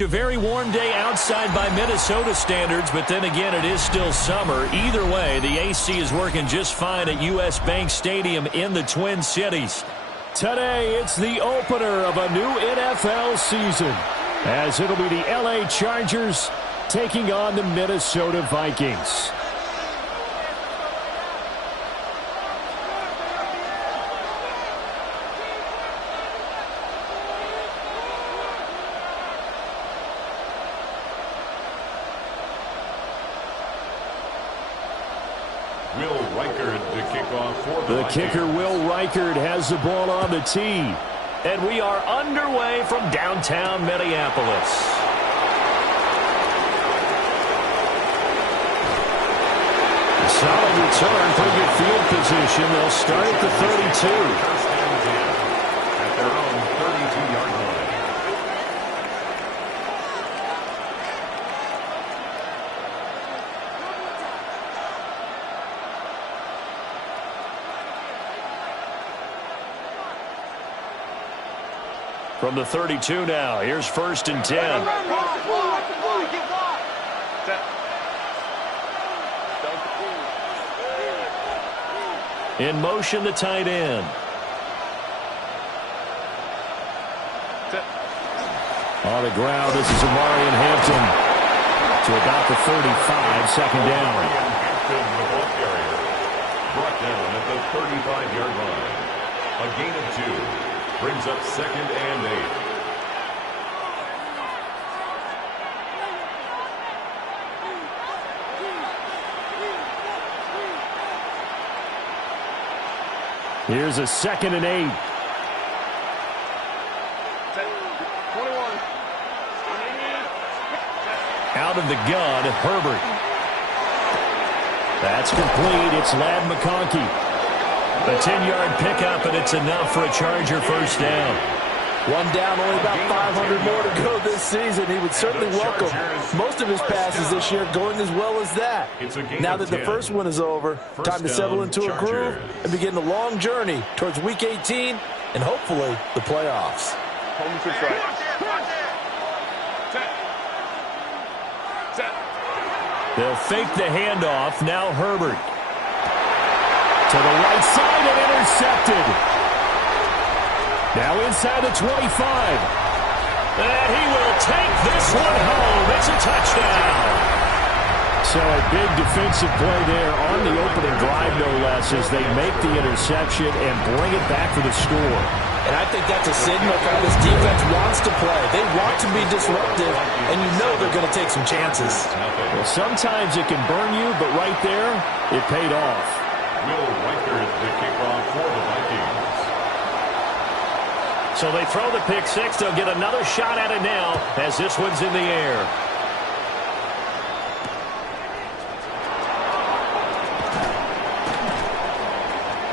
A very warm day outside by Minnesota standards, but then again, it is still summer. Either way, the AC is working just fine at U.S. Bank Stadium in the Twin Cities. Today, it's the opener of a new NFL season, as it'll be the L.A. Chargers taking on the Minnesota Vikings. The kicker, Will Reichard, has the ball on the tee. And we are underway from downtown Minneapolis. A solid return, pretty good field position. They'll start at the 32. First and 10 at their own 32-yard line. From the 32 now, here's first and 10. In motion, the tight end. On the ground, this is Amarian Hampton to about the 35, second down. Hampton, the ball carrier, brought down at the 35-yard line. A gain of 2. Brings up second and 8. Here's a second and 8. 21. Out of the gun, Herbert. That's complete. It's Ladd McConkey. A 10-yard pickup, and it's enough for a Charger first down. One down, only about 500 more to go this season. He would certainly welcome most of his passes this year going as well as that. Now that the first one is over, time to settle into a groove and begin the long journey towards Week 18 and hopefully the playoffs. Home to try. They'll fake the handoff. Now Herbert. To the right side and intercepted. Now inside the 25. And he will take this one home. It's a touchdown. So a big defensive play there on the opening drive, no less, as they make the interception and bring it back for the score. And I think that's a signal for how this defense wants to play. They want to be disruptive, and you know they're going to take some chances. Well, sometimes it can burn you, but right there, it paid off. Will Reichard, the kickoff for the Vikings. So they throw the pick six. They'll get another shot at it now as this one's in the air.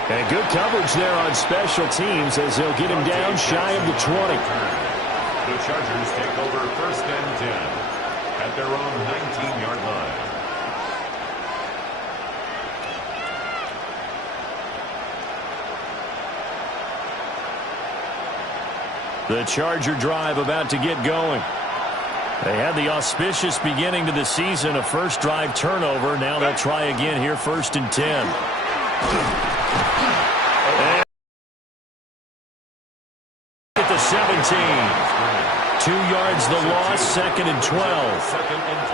And good coverage there on special teams as they'll get him down shy of the 20. The Chargers take over first and 10 at their own 19-yard line. The Charger drive about to get going. They had the auspicious beginning to the season, a first drive turnover. Now they'll try again here, first and 10. And at the 17. 2 yards the loss, second and 12.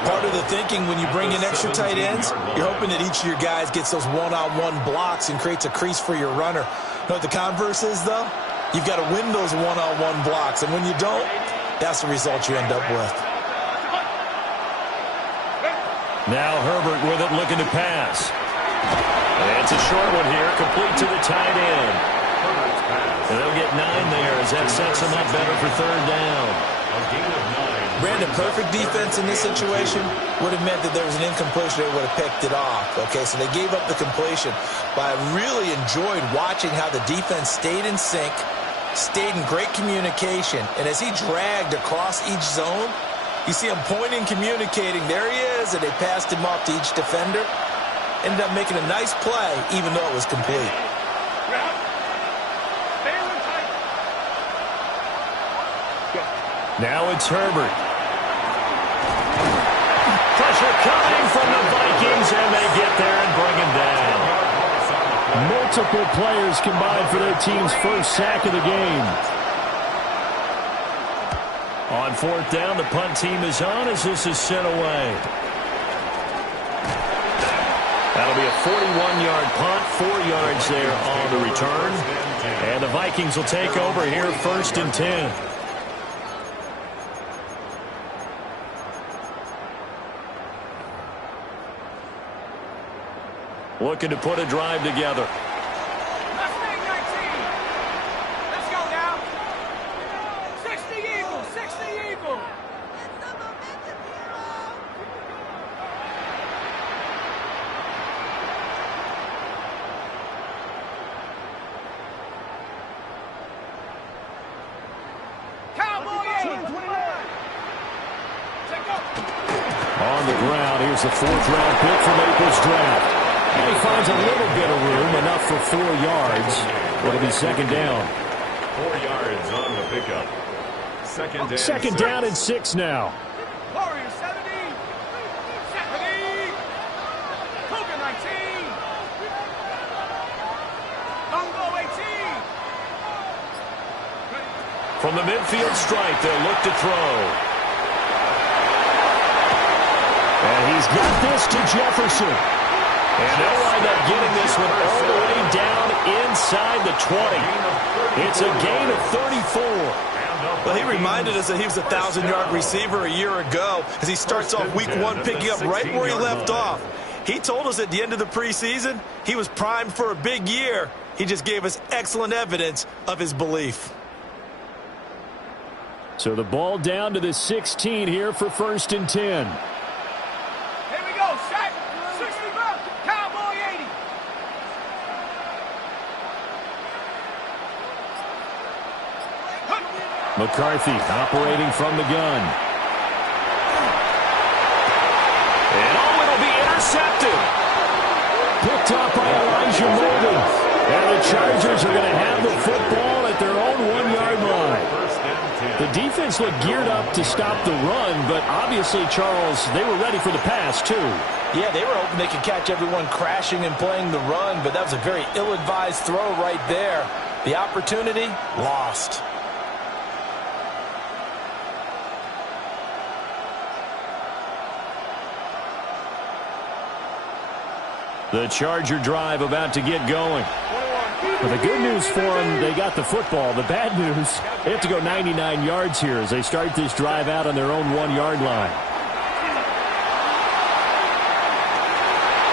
Part of the thinking when you bring in extra tight ends, you're hoping that each of your guys gets those one-on-one blocks and creates a crease for your runner. You know what the converse is, though? You've got to win those one-on-one blocks, and when you don't, that's the result you end up with. Now Herbert with it, looking to pass. And it's a short one here, complete to the tight end. And they'll get 9 there as that sets them up better for third down. Brandon, perfect defense in this situation would have meant that there was an incompletion. They would have picked it off. Okay, so they gave up the completion. But I really enjoyed watching how the defense stayed in sync, stayed in great communication. And as he dragged across each zone, you see him pointing, communicating. There he is, and they passed him off to each defender. Ended up making a nice play, even though it was complete. Now it's Herbert. pressure coming from the Vikings, and they get there and bring him down. Multiple players combined for their team's first sack of the game. On fourth down, the punt team is on as this is sent away. That'll be a 41-yard punt, 4 yards there on the return. And the Vikings will take over here, 1st and 10. Looking to put a drive together. Let's go now. 60 Eagles, 60 Eagles. On the ground, here's the 4th-round pick from April's draft. And he finds a little bit of room, enough for 4 yards. It'll be 2nd down. 4 yards on the pickup. 2nd down and 6 now. Warriors 70. 70. Cougar 19. Longo 18. From the midfield stripe, they'll look to throw. And he's got this to Jefferson. And they'll wind up getting this one all the way down inside the 20. It's a gain of 34. Well, he reminded us that he was a 1,000-yard receiver a year ago as he starts off week 1 picking up right where he left off. He told us at the end of the preseason he was primed for a big year. He just gave us excellent evidence of his belief. So the ball down to the 16 here for 1st and 10. McCarthy operating from the gun. And it'll be intercepted. Picked off by Elijah Molden. And the Chargers are going to have the football at their own 1-yard line. The defense looked geared up to stop the run, but obviously, Charles, they were ready for the pass, too. Yeah, they were hoping they could catch everyone crashing and playing the run, but that was a very ill-advised throw right there. The opportunity, lost. The Charger drive about to get going. Well, the good news for them, they got the football. The bad news, they have to go 99 yards here as they start this drive out on their own 1-yard line.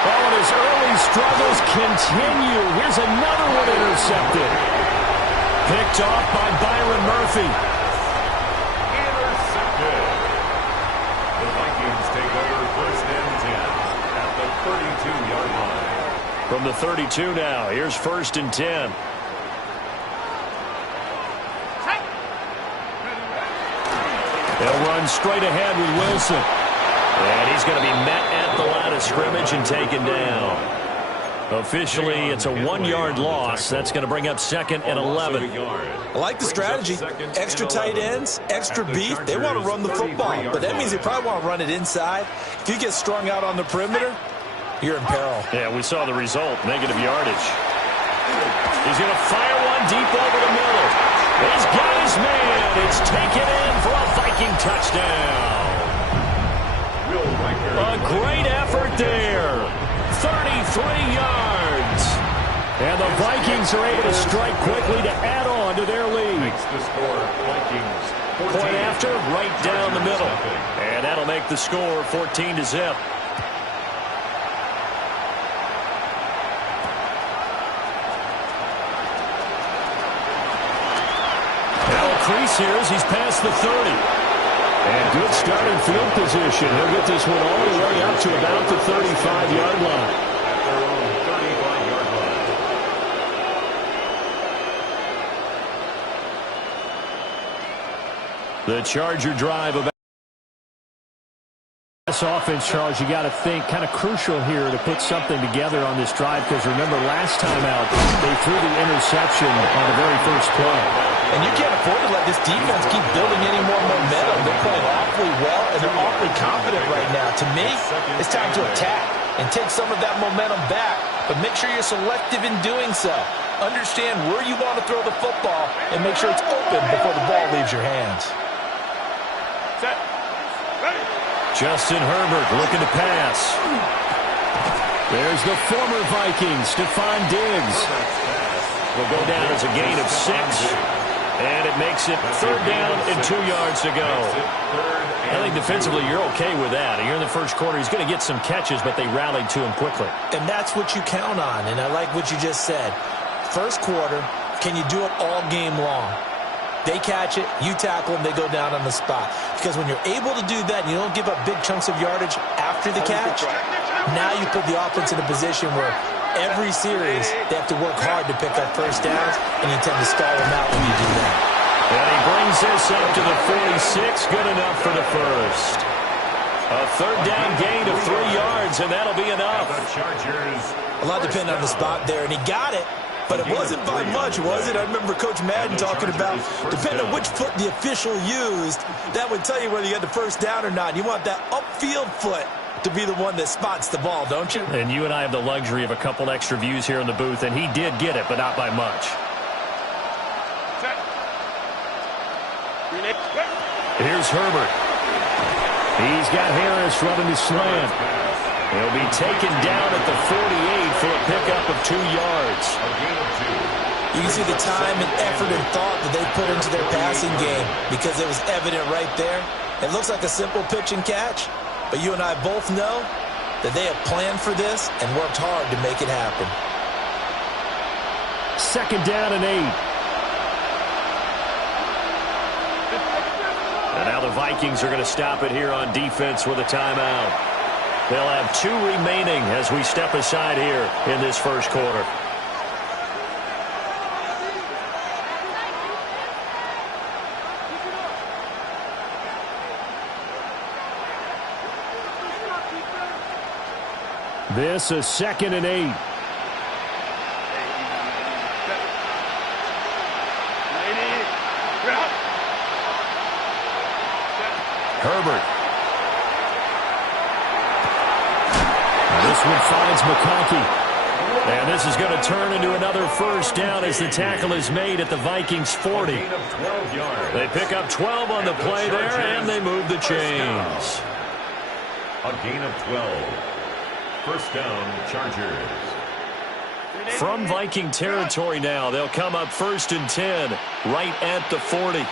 Oh, and his early struggles continue. Here's another one intercepted. Picked off by Byron Murphy. Intercepted. The Vikings take over 1st and 10 at the 32-yard line. From the 32 now, here's 1st and 10. They'll run straight ahead with Wilson. And he's going to be met at the line of scrimmage and taken down. Officially, it's a 1-yard loss. That's going to bring up 2nd and 11. I like the strategy. Extra tight ends, extra beef. They want to run the football, but that means they probably want to run it inside. If you get strung out on the perimeter, you're in peril. Yeah, we saw the result, negative yardage. He's going to fire one deep over the middle. He's got his man. It's taken in for a Viking touchdown. A great effort there. 33 yards. And the Vikings are able to strike quickly to add on to their lead. Makes the score Vikings 14. Point after, right down the middle. And that'll make the score 14-0. Crease here as he's past the 30. And good starting field position. He'll get this one all the way up to about the 35-yard line. At their own 35-yard line. The Charger drive about This offense, Charles, you got to think kind of crucial here to put something together on this drive, because remember last time out they threw the interception on the very first play. And you can't afford to let this defense keep building any more momentum. They're playing awfully well, and they're awfully confident right now. To me, it's time to attack and take some of that momentum back, but make sure you're selective in doing so. Understand where you want to throw the football and make sure it's open before the ball leaves your hands. Set. Ready. Justin Herbert looking to pass. There's the former Vikings, Stephon Diggs. Will go down as a gain of 6. And it makes it 3rd down and 2 yards to go. I think defensively you're okay with that. Here in the first quarter, he's going to get some catches, but they rallied to him quickly. And that's what you count on, and I like what you just said. First quarter, can you do it all game long? They catch it, you tackle them, they go down on the spot. Because when you're able to do that, and you don't give up big chunks of yardage after the catch, now you put the offense in a position where every series they have to work hard to pick up first downs, and you tend to stall them out when you do that. And he brings this up to the 46, good enough for the first. A 3rd down gain of 3 yards, and that'll be enough. A lot depending on the spot there, and he got it. But it wasn't by much, was it? I remember Coach Madden talking about, depending on which foot the official used, that would tell you whether you got the first down or not. You want that upfield foot to be the one that spots the ball, don't you? And you and I have the luxury of a couple extra views here in the booth, and he did get it, but not by much. Here's Herbert. He's got Harris running his slant. He'll be taken down at the 48 for a pickup of 2 yards. You can see the time and effort and thought that they put into their passing game because it was evident right there. It looks like a simple pitch and catch, but you and I both know that they have planned for this and worked hard to make it happen. 2nd down and 8. And now the Vikings are going to stop it here on defense with a timeout. They'll have 2 remaining as we step aside here in this first quarter. This is 2nd and 8. Herbert. This one finds McConkey. And this is going to turn into another first down as the tackle is made at the Vikings 40. They pick up 12 on the play there, and they move the chains. A gain of 12. First down, Chargers. From Viking territory now, they'll come up 1st and 10, right at the 40.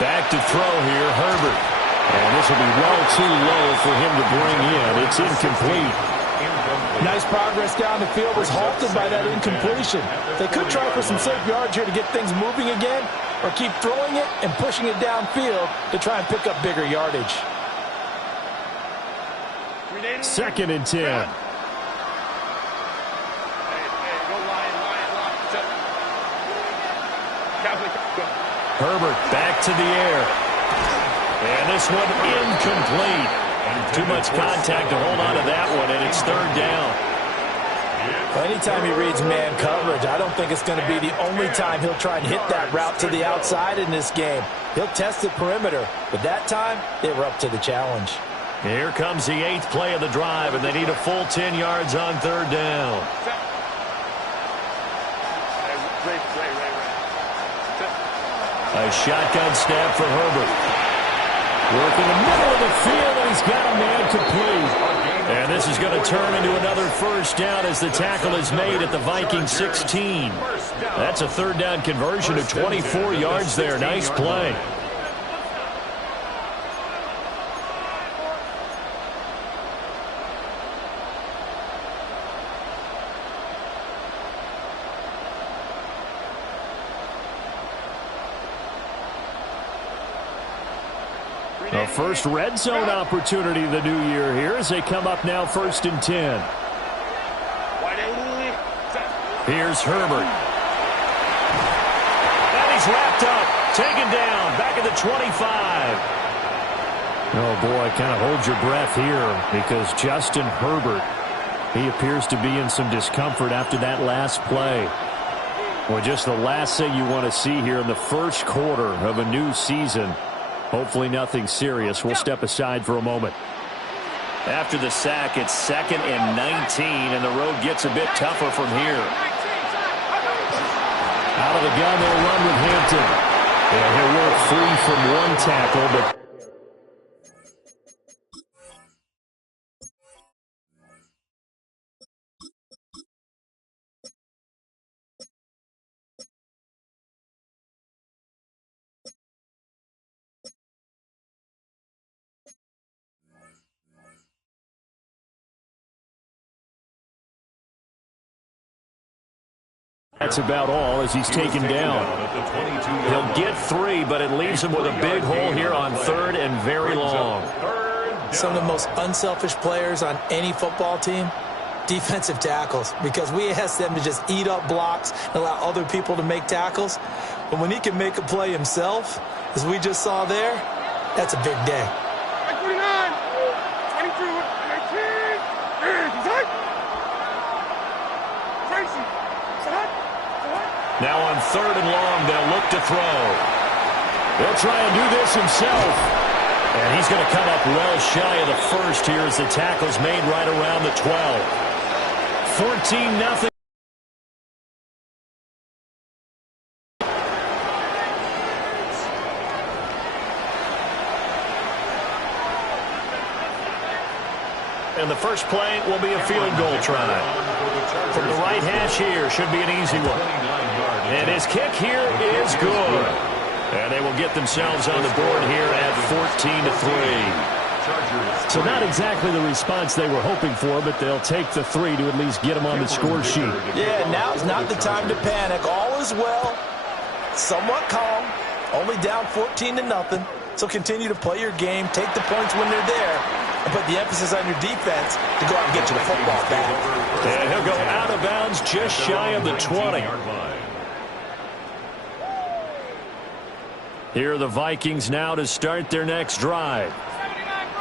Back to throw here, Herbert. And this will be well too low for him to bring in. It's incomplete. Nice progress down the field was halted by that incompletion. They could try for some safe yards here to get things moving again, or keep throwing it and pushing it downfield to try and pick up bigger yardage. 2nd and 10. Herbert back to the air. And this one incomplete. Too much contact to hold on to that one, and it's 3rd down. Well, anytime he reads man coverage, I don't think it's going to be the only time he'll try and hit that route to the outside in this game. He'll test the perimeter, but that time they were up to the challenge. Here comes the 8th play of the drive, and they need a full 10 yards on 3rd down. A shotgun snap for Herbert. Working the middle of the field, and he's got a man complete. And this is going to turn into another first down as the tackle is made at the Vikings 16. That's a 3rd down conversion of 24 yards there. Nice play. A first red zone opportunity the new year here as they come up now 1st and 10. Here's Herbert. And he's wrapped up. Taken down. Back at the 25. Oh, boy, kind of hold your breath here because Justin Herbert, he appears to be in some discomfort after that last play. Well, just the last thing you want to see here in the first quarter of a new season. Hopefully nothing serious. We'll step aside for a moment. After the sack, it's 2nd and 19, and the road gets a bit tougher from here. Out of the gun, they'll run with Hampton. And he'll work free from one tackle, but that's about all as he's taken down. He'll get 3, but it leaves him with a big hole here on 3rd and very long. Some of the most unselfish players on any football team, defensive tackles, because we ask them to just eat up blocks and allow other people to make tackles. But when he can make a play himself, as we just saw there, that's a big day. 29, 22, 19, Tracy. Now on 3rd and long, they'll look to throw. He'll try and do this himself. And he's going to come up well shy of the first here as the tackle's made right around the 12. 14-0. And the first play will be a field goal try. From the right hash here, should be an easy one. And his kick here is good. And they will get themselves on the board here at 14-3. So not exactly the response they were hoping for, but they'll take the 3 to at least get them on the score sheet. Yeah, now's not the time to panic. All is well. Somewhat calm. Only down 14-0. So continue to play your game, take the points when they're there, and put the emphasis on your defense to go out and get you the football back. And he'll go out of bounds just shy of the 20. Here are the Vikings now to start their next drive.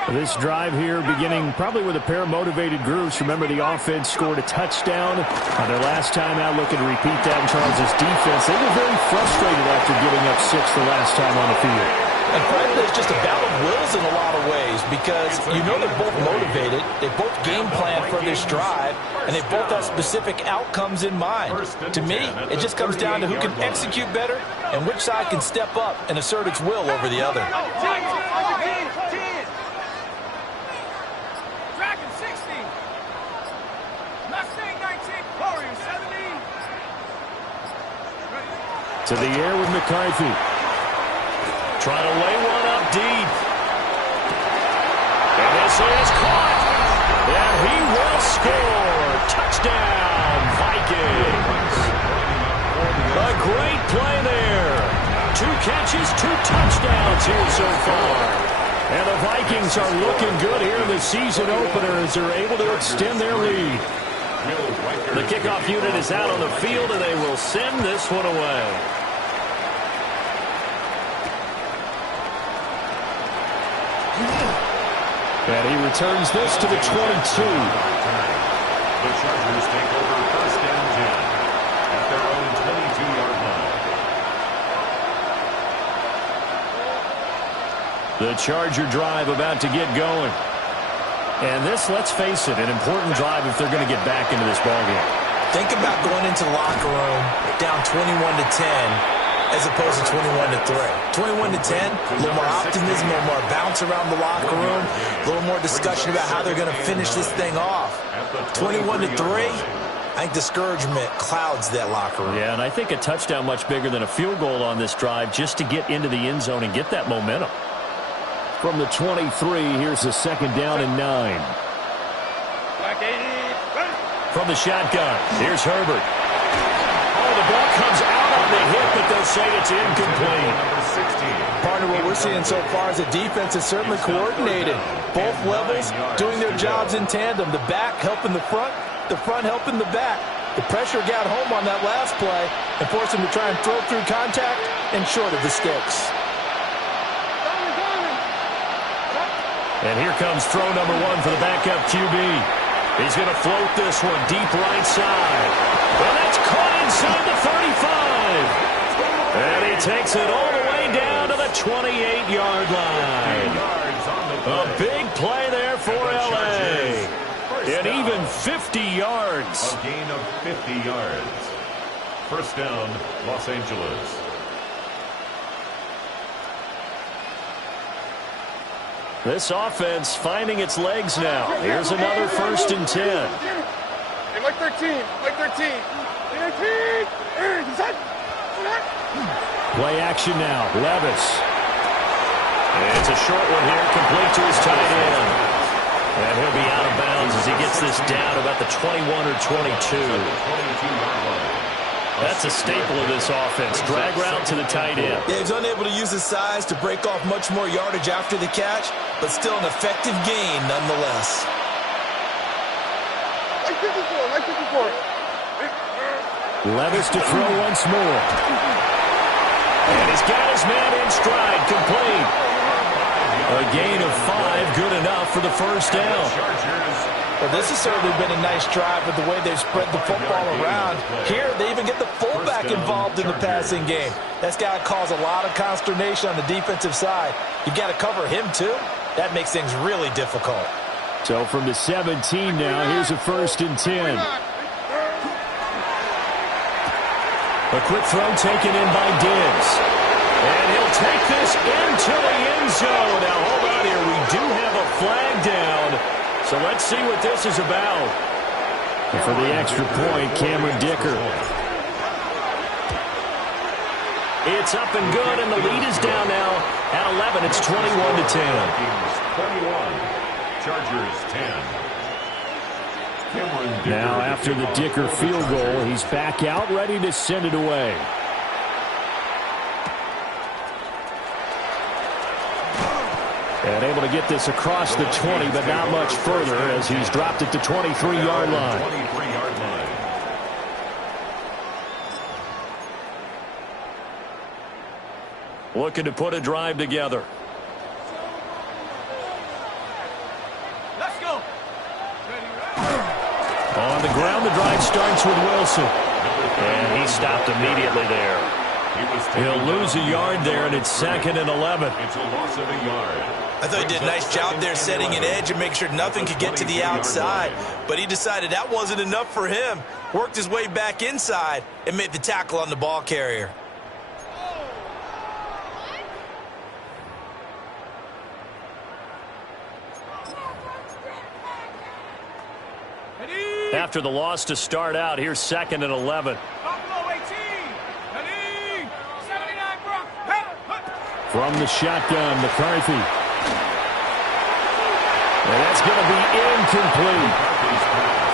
This drive here beginning probably with a pair of motivated groups. Remember, the offense scored a touchdown on their last time out. Looking to repeat that in Charles' defense. They were very frustrated after giving up 6 the last time on the field. And frankly, it's just a battle of wills in a lot of ways because you know they're both motivated. They both game plan for this drive, and they both have specific outcomes in mind. To me, it just comes down to who can execute better and which side can step up and assert its will over the other. To the air with McCarthy. Trying to lay one up deep. And this is caught. And he will score. Touchdown, Vikings. A great play there. 2 catches, 2 touchdowns here so far. And the Vikings are looking good here in the season opener as they're able to extend their lead. The kickoff unit is out on the field, and they will send this one away. And he returns this to the 22. The Chargers take over 1st and 10 at their own 22-yard line. The Charger drive about to get going. And this, let's face it, an important drive if they're going to get back into this ballgame. Think about going into the locker room down 21-10 as opposed to 21-3. 21-10, a little more optimism, a little more bounce around the locker room, a little more discussion about how they're going to finish this thing off. 21-3, I think discouragement clouds that locker room. Yeah, and I think a touchdown much bigger than a field goal on this drive just to get into the end zone and get that momentum. From the 23, here's a 2nd down and 9. From the shotgun, here's Herbert. Oh, the ball comes out on the hit, but they'll say it's incomplete. Partner, what we're seeing so far is the defense is certainly coordinated. Both levels doing their jobs in tandem. The back helping the front helping the back. The pressure got home on that last play and forced him to try and throw through contact and short of the sticks. And here comes throw number 1 for the backup QB. He's going to float this one deep right side. And that's caught inside the 35. And he takes it all the way down to the 28-yard line. A big play there for L.A. And even 50 yards. A gain of 50 yards. First down, Los Angeles. This offense finding its legs now. Here's another 1st and 10. Hey, Mike 13. Mike 13. Hey, 13. He's hot. Play action now. Levis. And it's a short one here, complete to his tight end. And he'll be out of bounds as he gets this down about the 21 or 22. That's a staple of this offense. Drag route to the tight end. Yeah, he's unable to use his size to break off much more yardage after the catch, but still an effective gain nonetheless. Mike 54. Mike 54. Levis to throw once more. And he's got his man in stride, complete. A gain of 5, good enough for the first down. Well, this has certainly been a nice drive with the way they've spread the football around. Here, they even get the fullback involved in the passing game. That's got to cause a lot of consternation on the defensive side. You've got to cover him, too. That makes things really difficult. So from the 17 now, here's a 1st and 10. A quick throw taken in by Diggs. And he'll take this into the end zone. Now, hold on here. We do have a flag down. So let's see what this is about. And for the extra point, Cameron Dicker. It's up and good, and the lead is down now at 11. It's 21 to 10. 21. Chargers 10. Now after the Dicker field goal, he's back out ready to send it away. And able to get this across the 20, but not much further as he's dropped it to 23-yard line. 23-yard line. Looking to put a drive together. Let's go. On the ground, the drive starts with Wilson. And he stopped immediately there. He'll lose a yard there, and it's 2nd and 11. It's a loss of a yard. I thought he did a nice job there setting an edge and make sure nothing could get to the outside. But he decided that wasn't enough for him. Worked his way back inside and made the tackle on the ball carrier. After the loss to start out, here's 2nd and 11. From the shotgun, McCarthy. And that's going to be incomplete.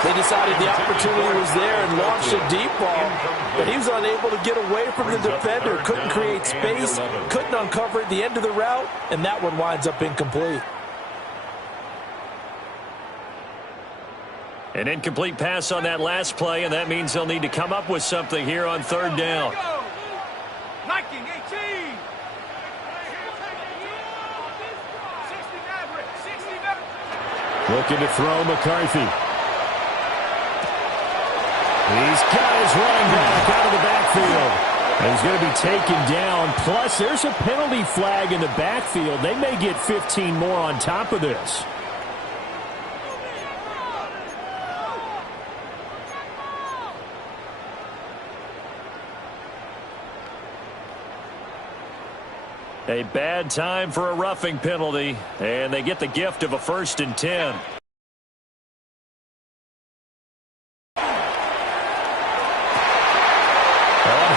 They decided the opportunity was there and launched a deep ball, but he was unable to get away from the defender. Couldn't create space, couldn't uncover at the end of the route, and that one winds up incomplete. An incomplete pass on that last play, and that means they'll need to come up with something here on 3rd down. Looking to throw McCarthy. He's got his running back out of the backfield. And he's going to be taken down. Plus, there's a penalty flag in the backfield. They may get 15 more on top of this. A bad time for a roughing penalty, and they get the gift of a 1st and 10. And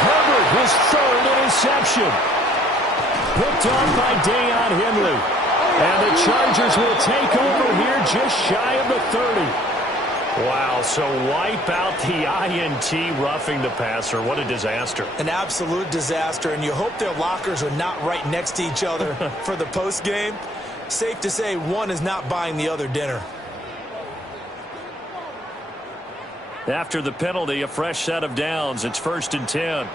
Herbert, his 3rd interception. Picked off by Deion Henley. And the Chargers will take over here just shy of the 30. Wow, so wipe out the INT roughing the passer. What a disaster. An absolute disaster, and you hope their lockers are not right next to each other for the postgame. Safe to say one is not buying the other dinner. After the penalty, a fresh set of downs. It's 1st and 10.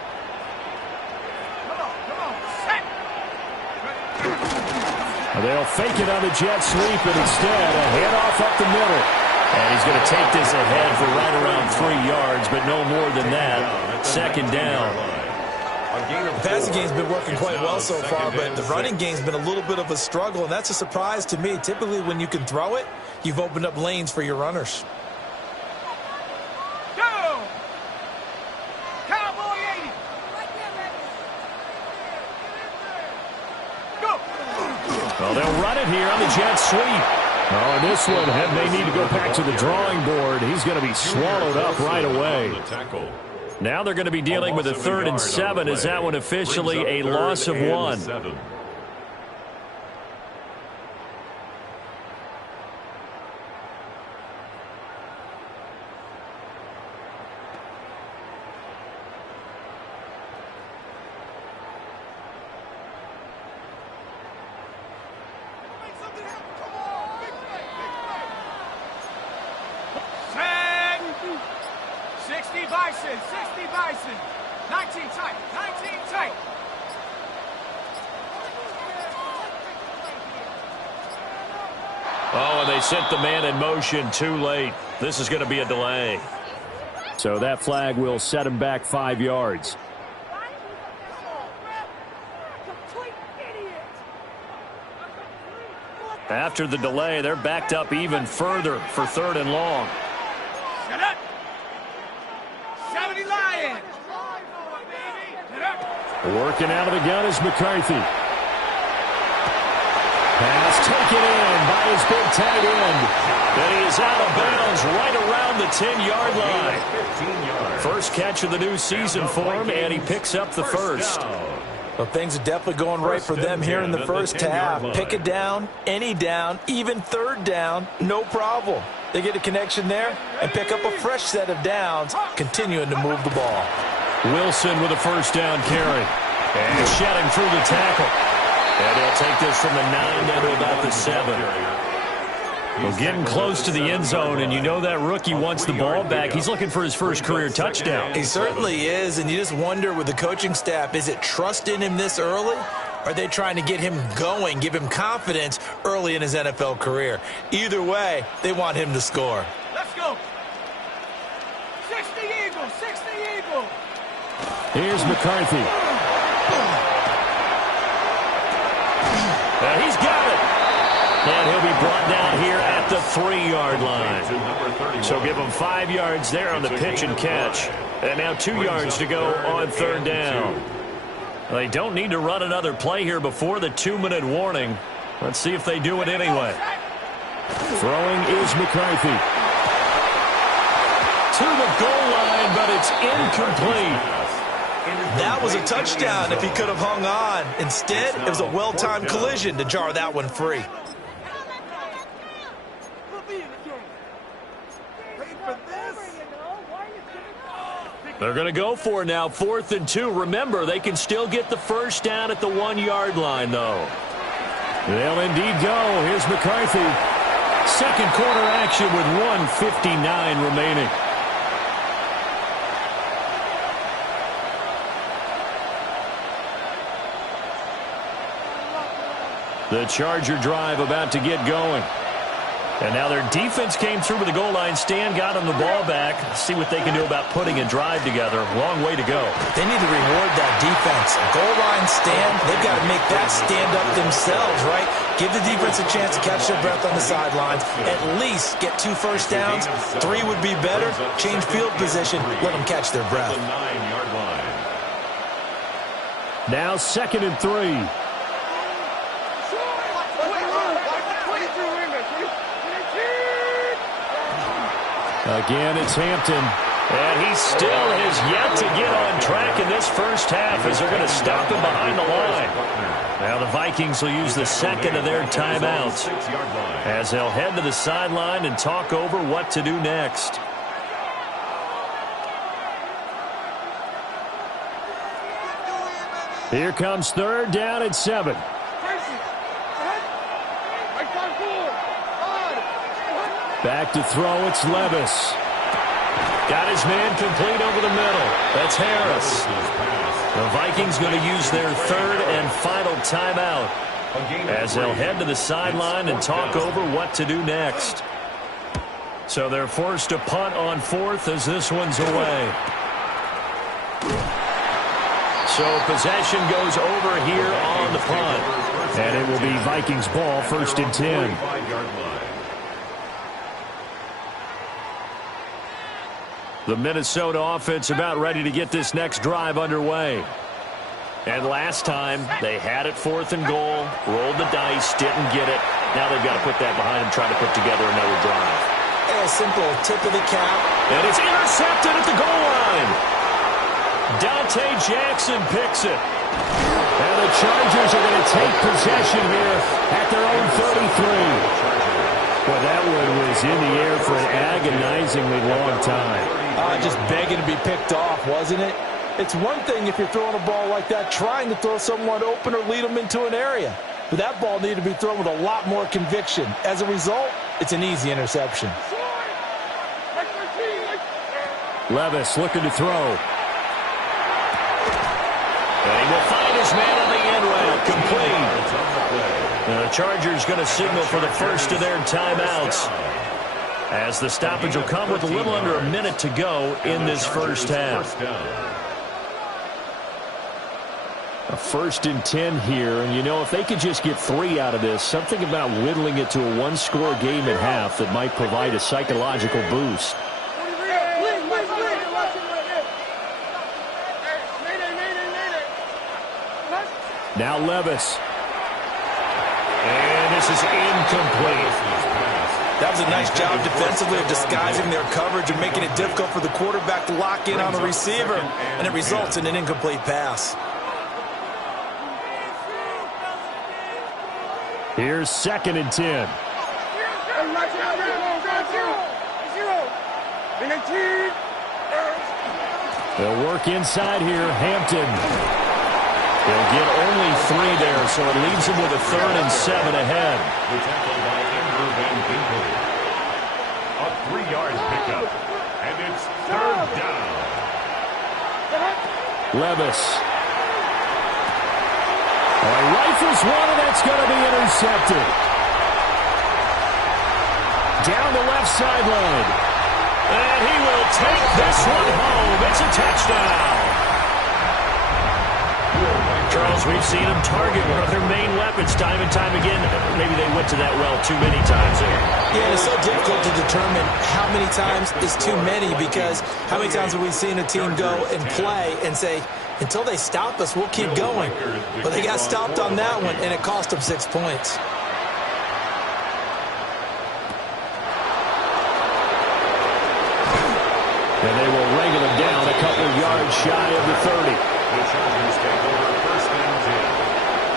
They'll fake it on the jet sweep, and instead a handoff up the middle. And he's going to take this ahead for right around 3 yards, but no more than that. Second down. The passing game's been working quite well so far, but the running game's been a little bit of a struggle, and that's a surprise to me. Typically, when you can throw it, you've opened up lanes for your runners. Go! Cowboy 80! Go! Well, they'll run it here on the jet sweep. Oh, and this one, they need to go back to the drawing board. He's going to be swallowed up right away. Now they're going to be dealing with a 3rd and 7. Is that one officially a loss of 1? Bison. 19 tight. 19 tight. Oh, and they sent the man in motion too late. This is going to be a delay. So that flag will set him back 5 yards. After the delay, they're backed up even further for 3rd and long. Shut up. 70 Lions. Working out of the gun is McCarthy. Pass taken in by his big tight end. And he is out of bounds right around the 10-yard line. First catch of the new season for him, and he picks up the first. Well, things are definitely going right for them here in the first half. Pick it down, any down, even 3rd down, no problem. They get a connection there and pick up a fresh set of downs, continuing to move the ball. Wilson with a first down carry. And shedding through the tackle. And he'll take this from the 9 down to about the 7. Well, getting close to the end zone, and you know that rookie wants the ball back. He's looking for his first career touchdown. He certainly is, and you just wonder with the coaching staff, is it trust in him this early? Or are they trying to get him going, give him confidence early in his NFL career? Either way, they want him to score. Let's go. 60 Eagles, 60 Eagles. Here's McCarthy. He's got it. And he'll be brought down here at the 3-yard line. So give him 5 yards there on the pitch and catch. And now 2 yards to go on 3rd down. They don't need to run another play here before the 2-minute warning. Let's see if they do it anyway. Throwing is McCarthy. To the goal line, but it's incomplete. That was a touchdown if he could have hung on. Instead, it was a well-timed collision to jar that one free. They're going to go for it now, 4th and 2. Remember, they can still get the first down at the 1-yard line, though. They'll indeed go. Here's McCarthy. Second quarter action with 1:59 remaining. The Charger drive about to get going. And now their defense came through with the goal line stand, got them the ball back. Let's see what they can do about putting a drive together. Long way to go. They need to reward that defense. Goal line stand, they've got to make that stand up themselves, right? Give the defense a chance to catch their breath on the sidelines. At least get 2 first downs. 3 would be better. Change field position. Let them catch their breath. Now 2nd and 3. Again, it's Hampton. And he still has yet to get on track in this first half as they're going to stop him behind the line. Now the Vikings will use the second of their timeouts as they'll head to the sideline and talk over what to do next. Here comes 3rd down and 7. Back to throw, it's Levis. Got his man complete over the middle. That's Harris. The Vikings going to use their 3rd and final timeout as they'll head to the sideline and talk over what to do next. So they're forced to punt on fourth as this one's away. So possession goes over here on the punt. And it will be Vikings ball, 1st and 10. The Minnesota offense about ready to get this next drive underway. And last time, they had it 4th and goal, rolled the dice, didn't get it. Now they've got to put that behind them, try to put together another drive. A simple tip of the cap. And it's intercepted at the goal line. Dante Jackson picks it. And the Chargers are going to take possession here at their own 33. Well, that one was in the air for an agonizingly long time. Just begging to be picked off, wasn't it? It's one thing if you're throwing a ball like that, trying to throw someone open or lead them into an area. But that ball needed to be thrown with a lot more conviction. As a result, it's an easy interception. Levis looking to throw. And he will find his man on the end route, complete. The Chargers going to signal for the first of their timeouts, as the stoppage will come with a little under a minute to go in this first half. A 1st and 10 here, and you know, if they could just get 3 out of this, something about whittling it to a one-score game at half that might provide a psychological boost. Now Levis. And this is incomplete. That was a nice job defensively of disguising their coverage and making it difficult for the quarterback to lock in on the receiver, and it results in an incomplete pass. Here's 2nd and 10. They'll work inside here. Hampton. They'll get only 3 there, so it leaves them with a 3rd and 7 ahead. The tackle by Andrew Van Ginkel. A 3-yard pickup, and it's 3rd down. Levis. He rifles one, and that's going to be intercepted. Down the left sideline. And he will take this one home. It's a touchdown. Charles, we've seen them target one of their main weapons time and time again. Maybe they went to that well too many times there. Yeah, it's so difficult to determine how many times is too many, because how many times have we seen a team go and play and say, until they stop us, we'll keep going. But they got stopped on that one, and it cost them 6 points. And they will wrangle him down a couple of yards shy of the 30. The Chargers take over 1st and 10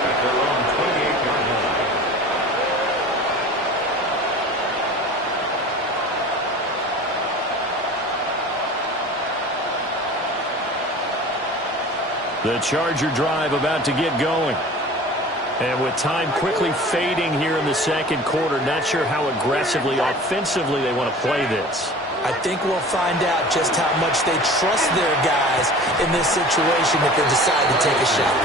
at their own 28-yard line. The Charger drive about to get going. And with time quickly fading here in the 2nd quarter, not sure how aggressively, offensively they want to play this. I think we'll find out just how much they trust their guys in this situation if they decide to take a shot.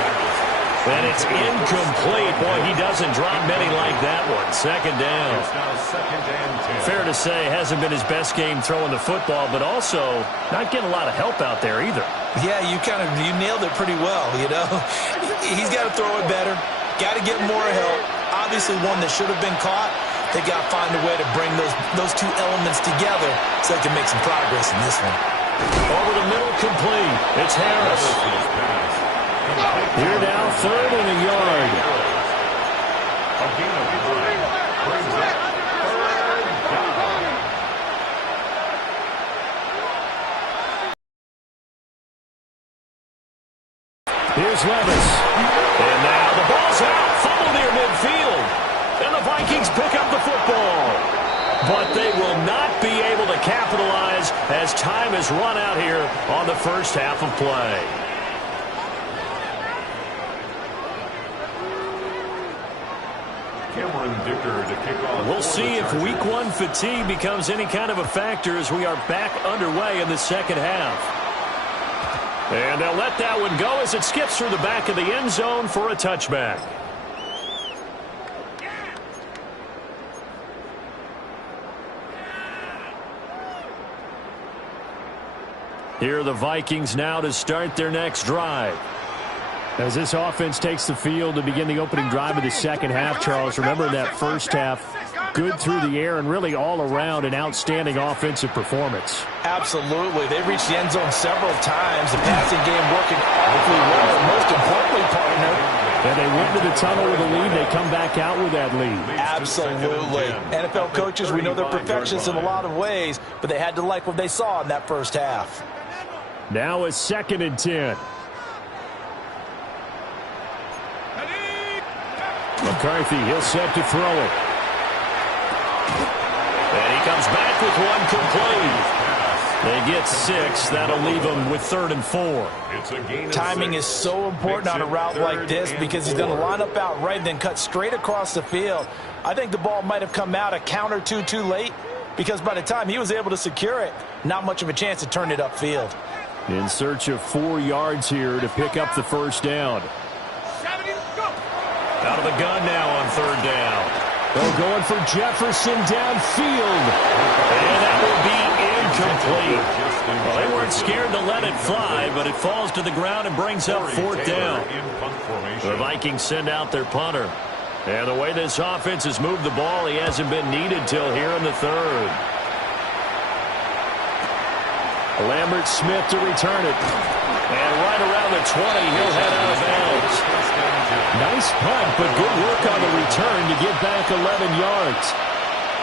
And it's incomplete. Boy, he doesn't drop many like that one. 2nd down. It's now 2nd and 10. Fair to say, hasn't been his best game throwing the football, but also not getting a lot of help out there either. Yeah, you nailed it pretty well, you know. He's got to throw it better. Got to get more help. Obviously one that should have been caught. They got to find a way to bring those two elements together so they can make some progress in this one. Over the middle, complete. It's Harris. Here now, 3rd and a yard. A gain of 3 brings up 3rd down. Here's Levis. And now the ball's out. Fumble near midfield. And the Vikings pick up the football. But they will not be able to capitalize as time has run out here on the first half of play. We'll see if week 1 fatigue becomes any kind of a factor as we are back underway in the 2nd half. And they'll let that one go as it skips through the back of the end zone for a touchback. Here are the Vikings now to start their next drive. As this offense takes the field to begin the opening drive of the second half, Charles, remember in that first half, good through the air and really all around an outstanding offensive performance. Absolutely. They reached the end zone several times. The passing game working awfully well. And most importantly, partner, and they went to the tunnel with a lead. They come back out with that lead. Absolutely. NFL coaches, we know they're perfectionists in a lot of ways, but they had to like what they saw in that first half. Now a 2nd and 10. McCarthy, he'll set to throw it. And he comes back with one complete. They get 6. That'll leave them with 3rd and 4. Timing is so important on a route like this because he's going to line up out right and then cut straight across the field. I think the ball might have come out a count or two too late because by the time he was able to secure it, not much of a chance to turn it upfield. In search of 4 yards here to pick up the first down. Out of the gun now on 3rd down. They're going for Jefferson downfield. And that will be incomplete. Well, they weren't scared to let it fly, but it falls to the ground and brings up 4th down. The Vikings send out their punter. And the way this offense has moved the ball, he hasn't been needed till here in the 3rd. Lambert Smith to return it. And right around the 20, he'll head out of bounds. Nice punt, but good work on the return to get back 11 yards.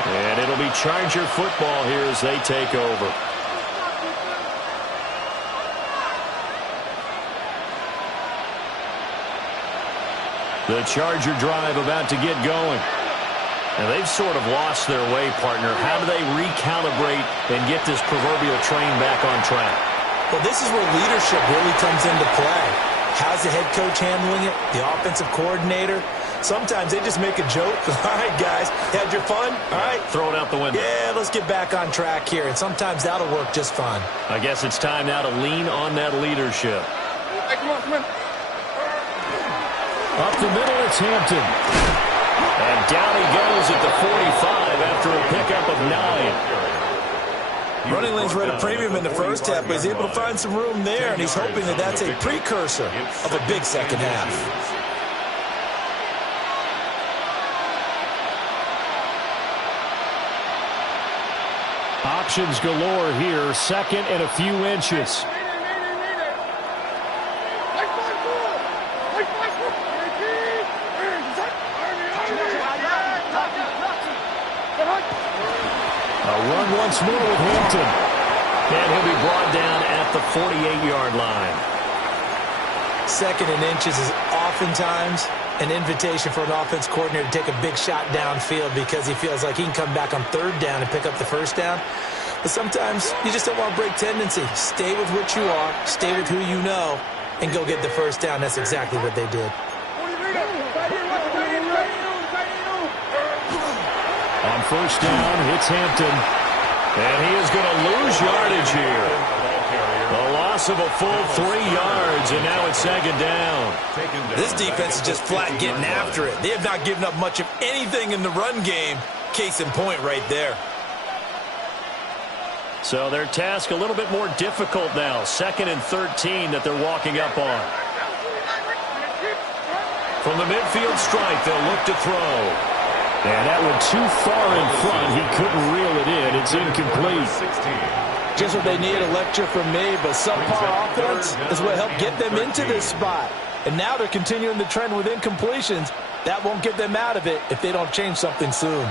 And it'll be Charger football here as they take over. The Charger drive about to get going. And they've sort of lost their way, partner. How do they recalibrate and get this proverbial train back on track? Well, this is where leadership really comes into play. How's the head coach handling it? The offensive coordinator? Sometimes they just make a joke. All right, guys, had your fun? All right. Throw it out the window. Yeah, let's get back on track here. And sometimes that'll work just fine. I guess it's time now to lean on that leadership. Hey, come on. Up the middle, it's Hampton. And down he goes at the 45 after a pickup of 9. Running lanes were at a premium in the first half, but he's able to find some room there, and he's hoping that that's a precursor of a big second half. Options galore here, 2nd and a few inches. Run once more with Hampton. And he'll be brought down at the 48-yard line. 2nd and inches is oftentimes an invitation for an offense coordinator to take a big shot downfield because he feels like he can come back on 3rd down and pick up the 1st down. But sometimes you just don't want to break tendency. Stay with what you are, stay with who you know, and go get the 1st down. That's exactly what they did. On 1st down, it's Hampton. And he is going to lose yardage here. A loss of a full 3 yards, and now it's 2nd down. This defense is just flat getting after it. They have not given up much of anything in the run game. Case in point right there. So their task a little bit more difficult now. 2nd and 13 that they're walking up on. From the midfield stripe, they'll look to throw. And that one too far in front. He couldn't reel it in. It's incomplete. Just what they need, a lecture from me, but subpar offense is what helped get them into this spot. And now they're continuing the trend with incompletions. That won't get them out of it if they don't change something soon.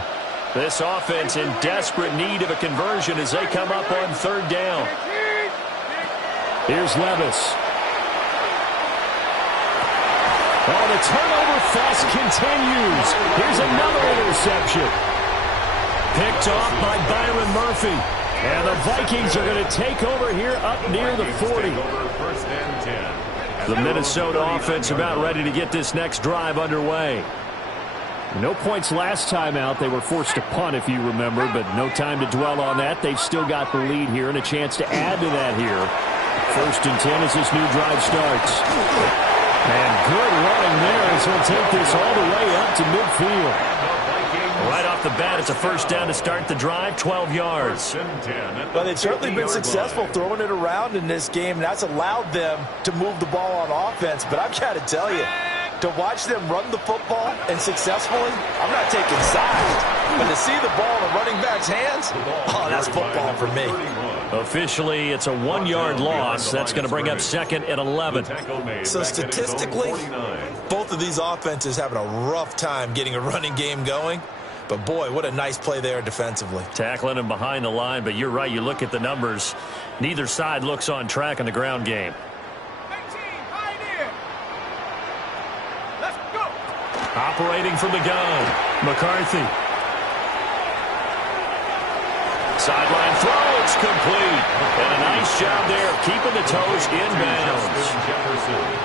This offense in desperate need of a conversion as they come up on 3rd down. Here's Levis. Oh, the turnover fest continues. Here's another interception. Picked off by Byron Murphy. And the Vikings are going to take over here up near the 40. The Minnesota offense about ready to get this next drive underway. No points last time out. They were forced to punt, if you remember, but no time to dwell on that. They've still got the lead here and a chance to add to that here. 1st and 10 as this new drive starts. And good running there as he'll take this all the way up to midfield. Right off the bat, it's a first down to start the drive, 12 yards. Well, they've certainly been successful throwing it around in this game. That's allowed them to move the ball on offense. But I've got to tell you, to watch them run the football and successfully, I'm not taking sides. But to see the ball in the running back's hands, oh, that's football for me. Officially, it's a 1-yard loss. That's going to bring up second and 11. So statistically, both of these offenses having a rough time getting a running game going. But, boy, what a nice play there defensively. Tackling him behind the line, but you're right. You look at the numbers. Neither side looks on track in the ground game. Operating from the gun, McCarthy. Sideline throw, it's complete. And a nice job there of keeping the toes inbounds.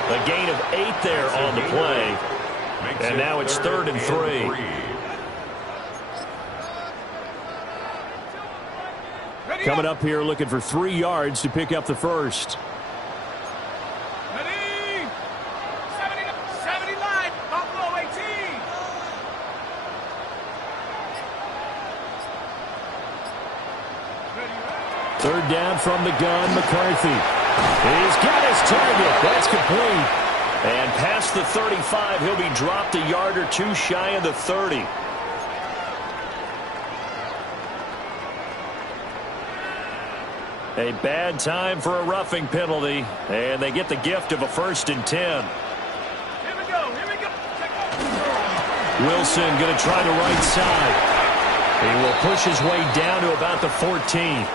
A gain of 8 there on the play. And now it's 3rd and 3. Coming up here looking for 3 yards to pick up the first. Third down from the gun, McCarthy. He's got his target. That's complete. And past the 35, he'll be dropped a yard or 2 shy of the 30. A bad time for a roughing penalty, and they get the gift of a 1st and 10. Here we go. Wilson going to try the right side. He will push his way down to about the 14.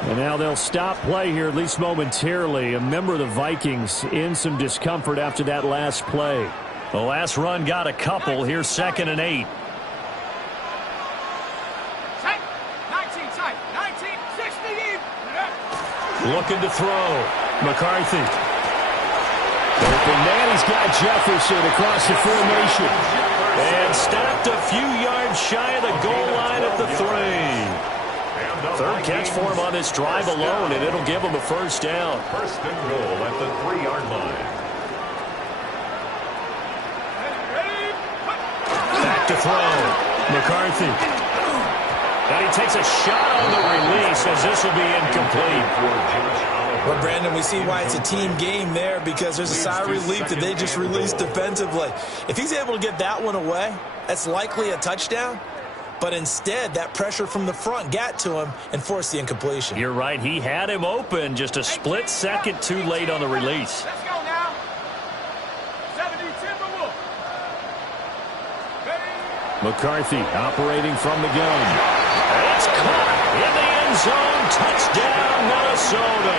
And now they'll stop play here, at least momentarily. A member of the Vikings in some discomfort after that last play. The last run got a couple. Here's 2nd and 8. 19, Looking to throw. McCarthy. Open man, he's got Jefferson across the formation. And stopped a few yards shy of the goal line at the 3. 3rd catch for him on this drive alone, and it'll give him a 1st down. 1st and goal at the 3-yard line. Back to throw. McCarthy. And he takes a shot on the release as this will be incomplete. Well, Brandon, we see why it's a team game there, because there's a sigh of relief that they just released defensively. If he's able to get that one away, that's likely a touchdown. But instead, that pressure from the front got to him and forced the incompletion. You're right. He had him open, just a split second too late on the release. Let's go now. 70 Timberwolves. McCarthy operating from the gun. It's caught in the end zone. Touchdown, Minnesota.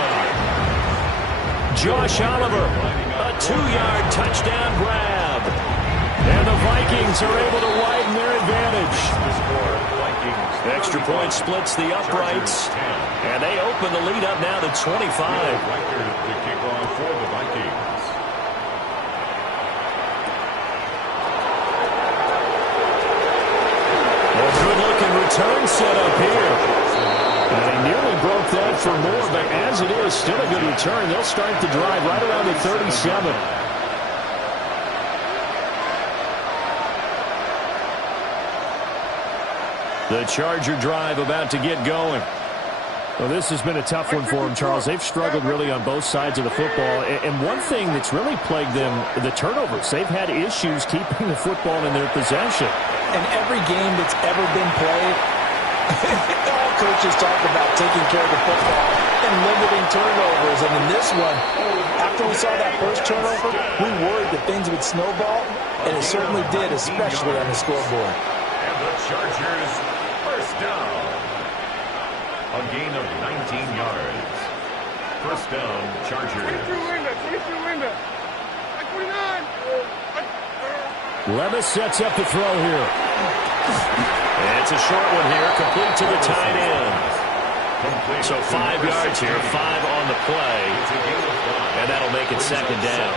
Josh Oliver, a 2-yard touchdown grab. And the Vikings are able to widen their advantage. Extra point splits the uprights. And they open the lead up now to 25. To kick off for the Vikings. A good-looking return set up here. And they nearly broke that for more, but as it is, still a good return. They'll start the drive right around the 37. The Charger drive about to get going. Well, this has been a tough one for them, Charles. They've struggled really on both sides of the football. And one thing that's really plagued them, the turnovers. They've had issues keeping the football in their possession. And every game that's ever been played, all coaches talk about taking care of the football and limiting turnovers. And in this one, after we saw that first turnover, we worried that things would snowball, and it certainly did, especially on the scoreboard. And the Chargers, 1st down. A gain of 19 yards. 1st down, Chargers. 22 Linda. 29. Levis sets up the throw here. It's a short one here, complete to the tight end. So 5 yards here, 5 on the play. And that'll make it 2nd down.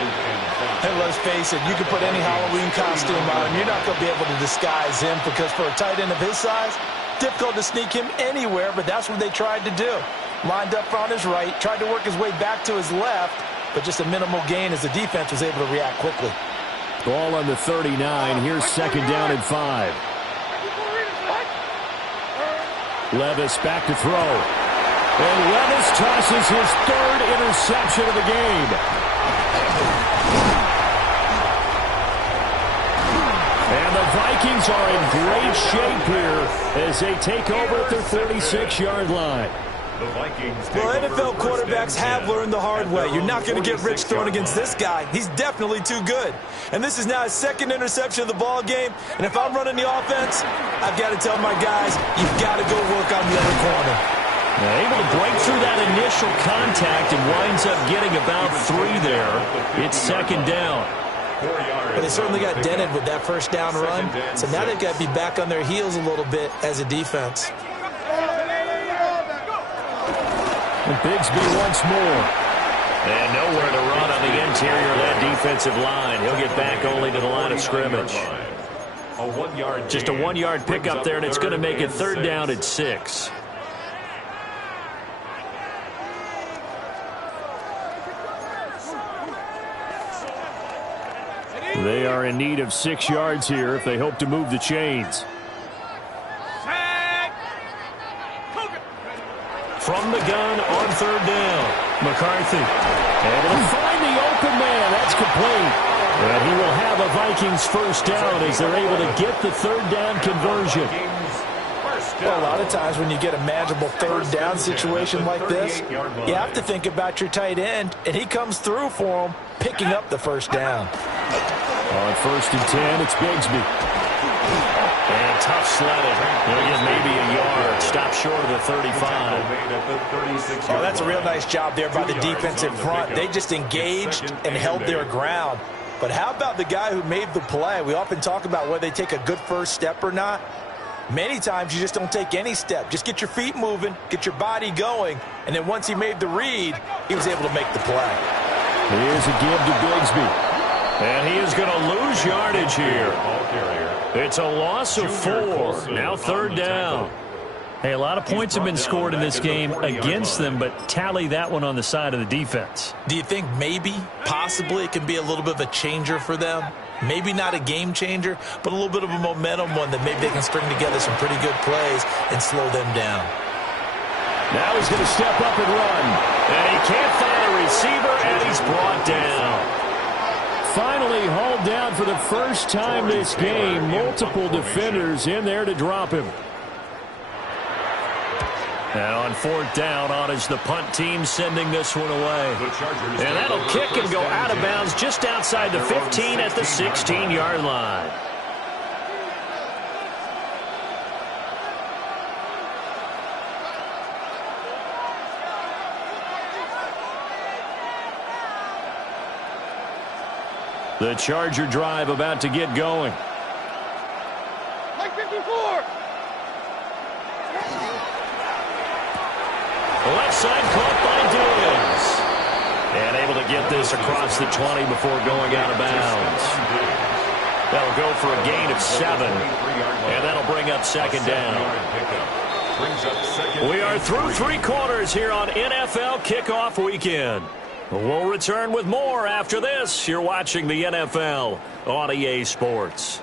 Hey, let's face it, you can put any Halloween costume on him. You're not going to be able to disguise him, because for a tight end of his size, difficult to sneak him anywhere, but that's what they tried to do. Lined up on his right, tried to work his way back to his left, but just a minimal gain as the defense was able to react quickly. Ball on the 39. Here's 2nd down and 5. Levis back to throw. And Levis tosses his third interception of the game. And the Vikings are in great shape here as they take over at their 36-yard line. Well, NFL quarterbacks have learned the hard way. You're not going to get rich throwing against this guy. He's definitely too good. And this is now his second interception of the ball game. And if I'm running the offense, I've got to tell my guys, you've got to go work on the other corner. Now, able to break through that initial contact and winds up getting about 3 there. It's second down. But they certainly got dented with that first down run. So now they've got to be back on their heels a little bit as a defense. And Bigsby once more. And nowhere to run on the interior of that defensive line. He'll get back only to the line of scrimmage. Just a 1-yard pickup there, and it's going to make it third down at 6. They are in need of 6 yards here if they hope to move the chains. From the gun on third down, McCarthy. Able to find the open man. That's complete. And he will have a Vikings first down as they're able to get the third down conversion. Well, a lot of times when you get a manageable third down situation like this, you have to think about your tight end, and he comes through for him, picking up the first down. On first and 10, it's Bigsby. And tough sledding. He'll get maybe a yard. Stop short of the 35. Oh, that's a real nice job there by the defensive front. They just engaged and held their ground. But how about the guy who made the play? We often talk about whether they take a good first step or not. Many times you just don't take any step. Just get your feet moving, get your body going, and then once he made the read, he was able to make the play. Here's a give to Bigsby. And he is going to lose yardage here. It's a loss of 4. Now third down. Hey, a lot of points have been scored in this game against them, but tally that one on the side of the defense. Do you think maybe, possibly, it can be a little bit of a changer for them? Maybe not a game changer, but a little bit of a momentum one that maybe they can string together some pretty good plays and slow them down. Now he's going to step up and run. And he can't find a receiver, and he's brought down. Finally hauled down for the first time this game. Multiple defenders in there to drop him. And on fourth down, on is the punt team sending this one away. And that'll kick and go out of bounds just outside the 15 at the 16-yard line. The Charger drive about to get going. Like 54. Left side caught by Diggs. And able to get this across the 20 before going out of bounds. That'll go for a gain of 7. And that'll bring up second down. We are through 3 quarters here on NFL Kickoff Weekend. We'll return with more after this. You're watching the NFL on EA Sports.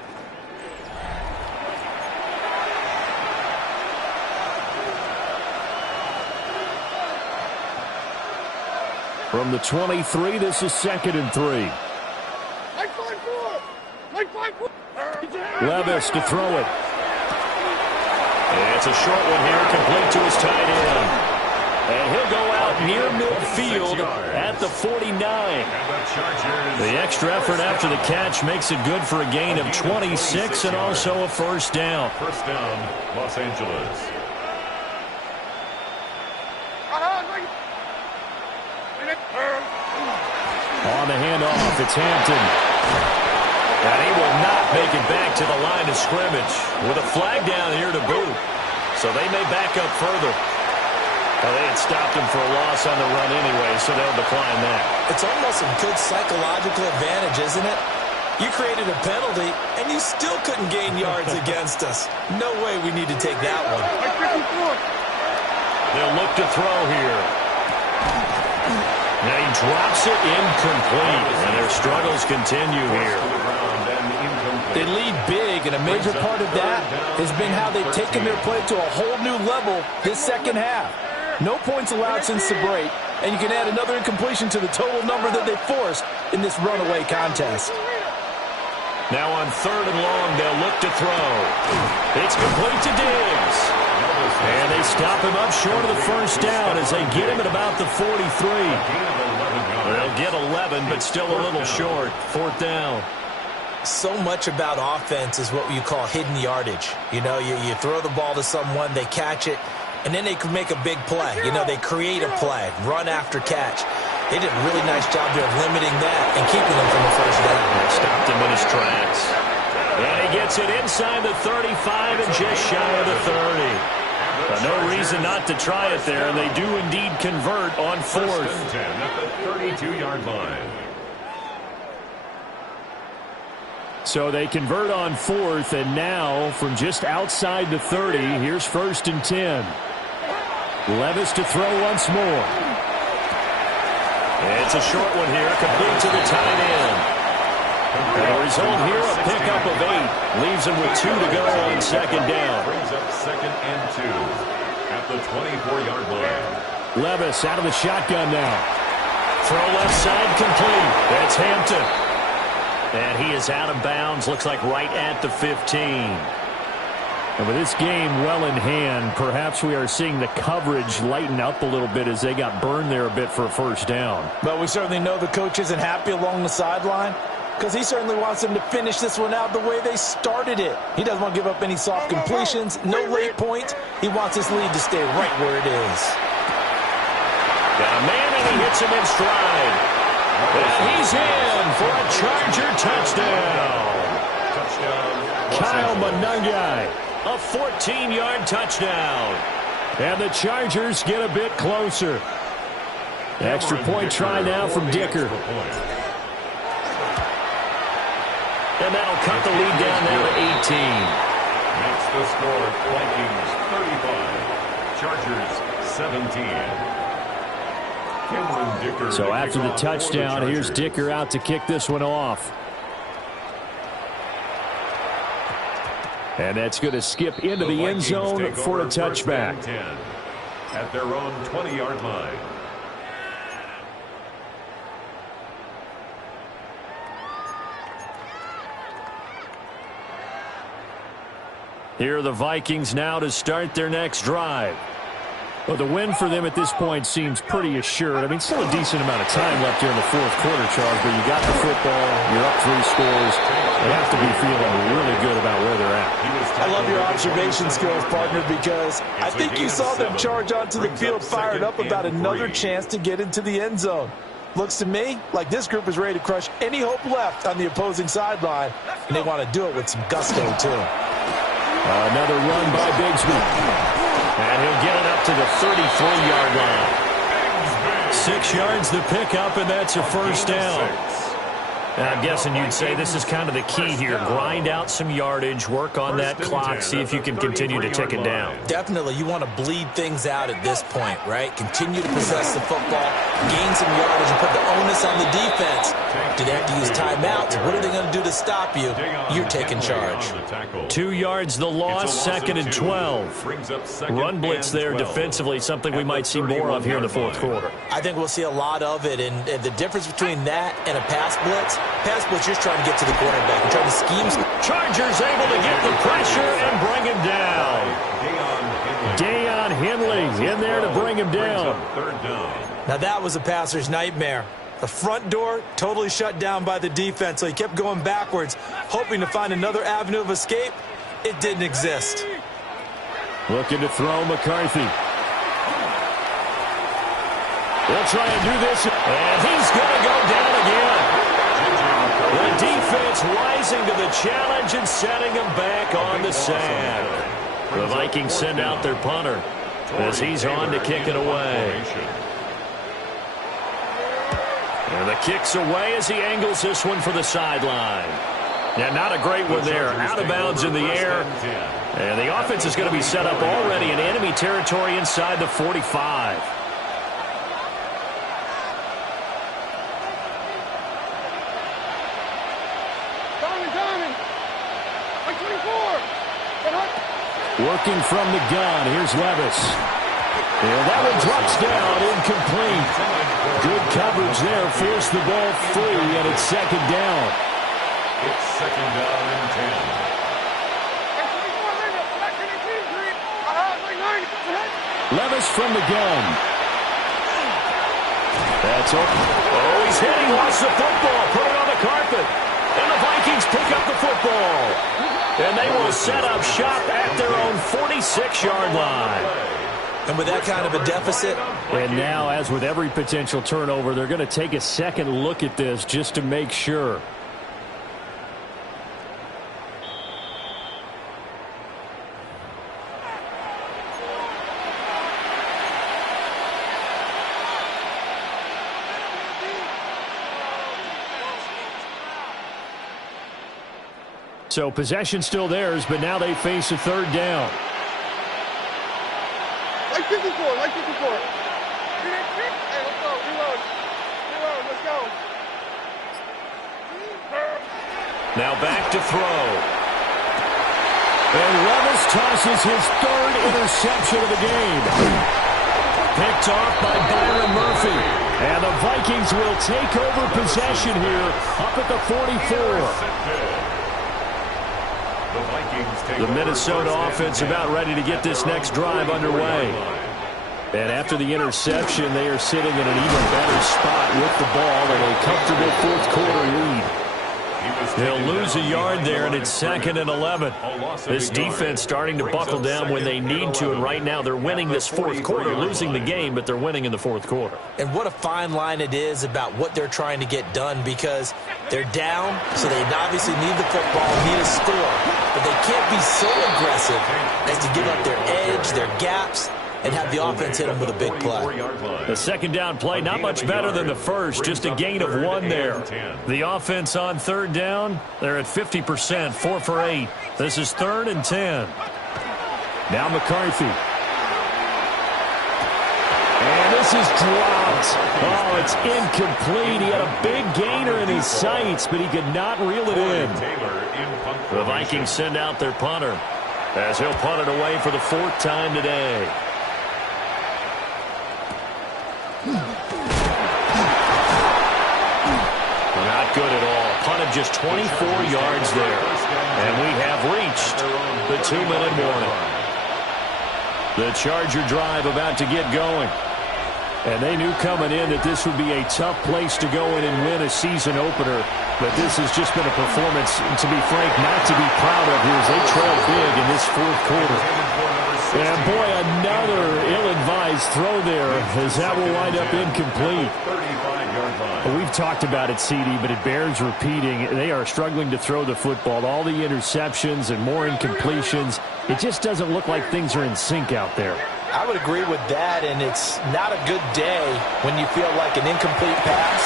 From the 23, this is second and 3. Like 5-4. Like 5-4. Levis to throw it. It's a short one here, complete to his tight end. And he'll go out near midfield at the 49. The extra effort after the catch makes it good for a gain of 26 and also a first down. First down, Los Angeles. On the handoff, it's Hampton. And he will not make it back to the line of scrimmage with a flag down here to boot. So they may back up further. Well, they had stopped him for a loss on the run anyway, so they'll decline that. It's almost a good psychological advantage, isn't it? You created a penalty, and you still couldn't gain yards against us. No way we need to take that one. They'll look to throw here. Now he drops it incomplete, and their struggles continue here. They lead big, and a major part of that has been how they've taken their play to a whole new level this second half. No points allowed since the break, and you can add another incompletion to the total number that they forced in this runaway contest. Now on 3rd and long, they'll look to throw. It's complete to Diggs. And they stop him up short of the first down as they get him at about the 43. They'll get 11, but still a little short. 4th down. So much about offense is what you call hidden yardage. You know, you throw the ball to someone, they catch it, and then they can make a big play. You know, they create a play, run after catch. They did a really nice job there of limiting that and keeping them from the first down. They stopped him in his tracks. And he gets it inside the 35 and just shy of the 30. No reason not to try it there, and they do indeed convert on 4th. 10 at the 32-yard line. So they convert on 4th, and now from just outside the 30, here's 1st and 10. Levis to throw once more. It's a short one here, complete to the tight end. The result here, a pickup of 8. Leaves him with 2 to go on 2nd down. Brings up 2nd and 2 at the 24-yard line. Levis out of the shotgun now. Throw left side complete. That's Hampton. And he is out of bounds, looks like right at the 15. And with this game well in hand, perhaps we are seeing the coverage lighten up a little bit as they got burned there a bit for a first down. But we certainly know the coach isn't happy along the sideline because he certainly wants them to finish this one out the way they started it. He doesn't want to give up any soft completions, no late points. He wants this lead to stay right where it is. Got a man and he hits him in stride. And he's in for a Charger touchdown. Kyle Monangai. A 14-yard touchdown. And the Chargers get a bit closer. Extra point try now from Dicker. And that'll cut the lead down now to 18. Makes the score Vikings 35, Chargers 17. Dicker, so after the touchdown, here's Dicker out to kick this one off. And that's going to skip into the end zone for a touchback. At their own 20-yard line. Here are the Vikings now to start their next drive. Well, the win for them at this point seems pretty assured. I mean, still a decent amount of time left here in the 4th quarter, Charles, but you got the football, you're up 3 scores. They have to be feeling really good about where they're at. I love your observation skills, partner, because I think you saw them charge onto the field fired up about another chance to get into the end zone. Looks to me like this group is ready to crush any hope left on the opposing sideline, and they want to do it with some gusto, too. Another run by Bigsby. And he'll get it up to the 33-yard line. 6 yards the pickup, and that's a first down. And I'm guessing you'd say this is kind of the key here. Grind out some yardage, work on that clock, see if you can continue to tick it down. Definitely, you want to bleed things out at this point, right? Continue to possess the football, gain some yardage, and put the onus on the defense. Do they have to use timeouts? What are they going to do to stop you? You're taking charge. 2 yards the loss, 2nd and 12. Run blitz there defensively, something we might see more of here in the 4th quarter. I think we'll see a lot of it, and the difference between that and a pass blitz just trying to get to the quarterback and trying to scheme. Chargers able to get the pressure and bring him down. Deion Henley in there to bring him down. Now that was a passer's nightmare. The front door totally shut down by the defense, so he kept going backwards, hoping to find another avenue of escape. It didn't exist. Looking to throw McCarthy. They'll try and do this. And he's going to go down again. The defense rising to the challenge and setting him back on the sand. The Vikings send out their punter as he's on to kick it away. And the kick's away as he angles this one for the sideline. Yeah, not a great one there. Out of bounds in the air. And the offense is going to be set up already in enemy territory inside the 45. Working from the gun. Here's Levis. And that one drops down, incomplete. Good coverage there. Forced the ball free, and it's second down. It's second down and 10. Levis from the gun. That's open. Oh, he's hit. He lost the football. Put it on the carpet. And the Vikings pick up the football. And they will set up shop at their own 46-yard line. And with that kind of a deficit. And now, as with every potential turnover, they're going to take a second look at this just to make sure. So possession still theirs, but now they face a third down. Like 54, like 54. Hey, let's go, reload. Reload, let's go. Now back to throw. And Levis tosses his third interception of the game. Picked off by Byron Murphy. And the Vikings will take over possession here up at the 44. The Minnesota offense about ready to get this next drive underway. And after the interception, they are sitting in an even better spot with the ball and a comfortable fourth-quarter lead. They'll lose a yard there, and it's 2nd and 11. This defense starting to buckle down when they need to, and right now they're winning this fourth quarter, losing the game, but they're winning in the fourth quarter. And what a fine line it is about what they're trying to get done, because they're down, so they obviously need the football, need a score, but they can't be so aggressive as to give up their edge, their gaps, and have the offense hit them with a big play. The second down play, not much better than the first, just a gain of 1 there. The offense on third down, they're at 50%, 4 for 8. This is 3rd and 10. Now McCarthy. And this is dropped. Oh, it's incomplete. He had a big gainer in his sights, but he could not reel it in. The Vikings send out their punter as he'll punt it away for the 4th time today. Not good at all. Punted just 24 yards there. And we have reached the 2-minute warning. The Charger drive about to get going. And they knew coming in that this would be a tough place to go in and win a season opener. But this has just been a performance, to be frank, not to be proud of here as they trail big in this fourth quarter. And boy, another ill-advised throw there as that will wind up incomplete. We've talked about it, CD, but it bears repeating. They are struggling to throw the football. All the interceptions and more incompletions. It just doesn't look like things are in sync out there. I would agree with that, and it's not a good day when you feel like an incomplete pass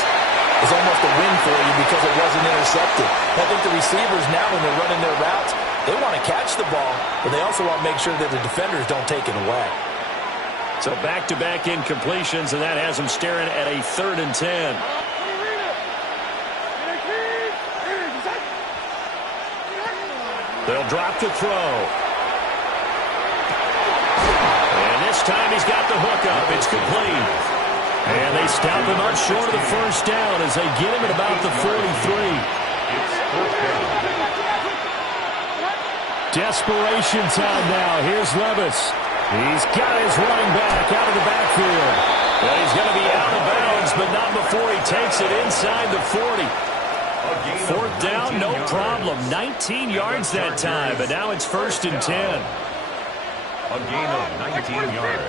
is almost a win for you because it wasn't intercepted. I think the receivers now, when they're running their routes, they want to catch the ball, but they also want to make sure that the defenders don't take it away. So back-to-back incompletions, and that has them staring at a 3rd and 10. They'll drop the throw. And this time he's got the hook up. It's complete. And they stop him up short of the first down as they get him at about the 43. Desperation time now. Here's Levis. He's got his running back out of the backfield. Well, he's going to be out of bounds, but not before he takes it inside the 40. 4th down, no problem. 19 yards that time, but now it's 1st and 10. A gain of 19 yards.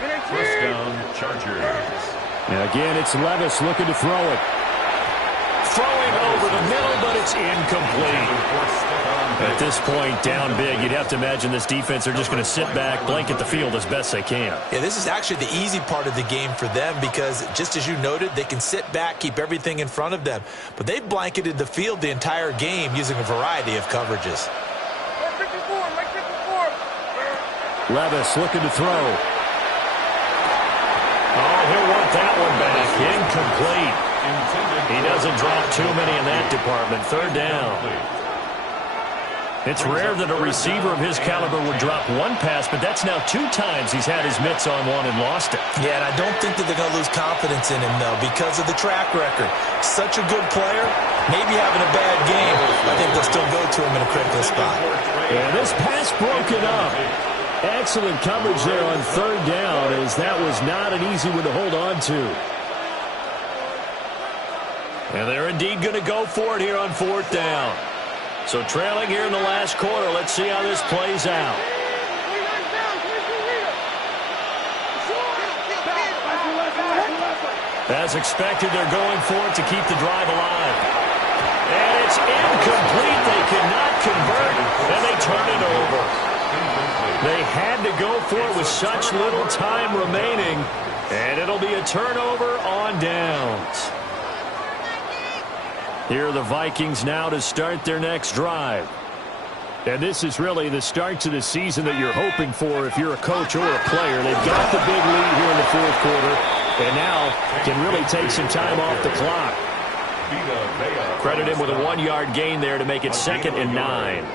1st down, Chargers. And again, it's Levis looking to throw it. Throwing over the middle, but it's incomplete. At this point, down big, you'd have to imagine this defense are just going to sit back, blanket the field as best they can. Yeah, this is actually the easy part of the game for them because, just as you noted, they can sit back, keep everything in front of them. But they've blanketed the field the entire game using a variety of coverages. Levis looking to throw. Oh, he'll want that one back. Incomplete. He doesn't drop too many in that department. 3rd down. It's rare that a receiver of his caliber would drop one pass, but that's now 2 times he's had his mitts on one and lost it. Yeah, and I don't think that they're going to lose confidence in him, though, because of the track record. Such a good player, maybe having a bad game. I think they'll still go to him in a critical spot. And this pass broken up. Excellent coverage there on 3rd down, as that was not an easy one to hold on to. And they're indeed going to go for it here on 4th down. So trailing here in the last quarter, let's see how this plays out. As expected, they're going for it to keep the drive alive. And it's incomplete. They cannot convert, and they turn it over. They had to go for it with such little time remaining, and it'll be a turnover on downs. Here are the Vikings now to start their next drive. And this is really the start to the season that you're hoping for if you're a coach or a player. They've got the big lead here in the 4th quarter, and now can really take some time off the clock. Credit him with a 1-yard gain there to make it 2nd and 9.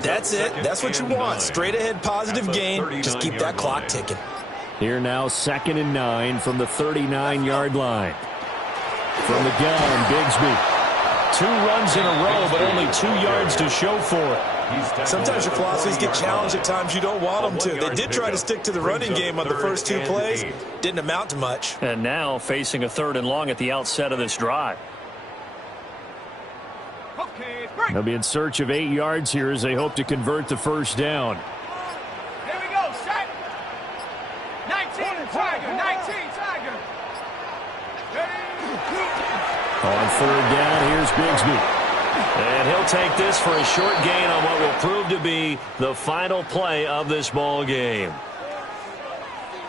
That's it. That's what you want. Straight ahead positive gain. Just keep that clock ticking. Here now 2nd and 9 from the 39-yard line. From the gun, Bigsby. 2 runs in a row, but only 2 yards to show for it. Sometimes your philosophies get challenged at times you don't want them to. They did try to stick to the running game on the first 2 plays. Didn't amount to much. And now facing a 3rd and long at the outset of this drive. They'll be in search of 8 yards here as they hope to convert the 1st down. Here we go, set. 19, Tiger, 19, Tiger. On 3rd down, here's Bigsby. And he'll take this for a short gain on what will prove to be the final play of this ball game.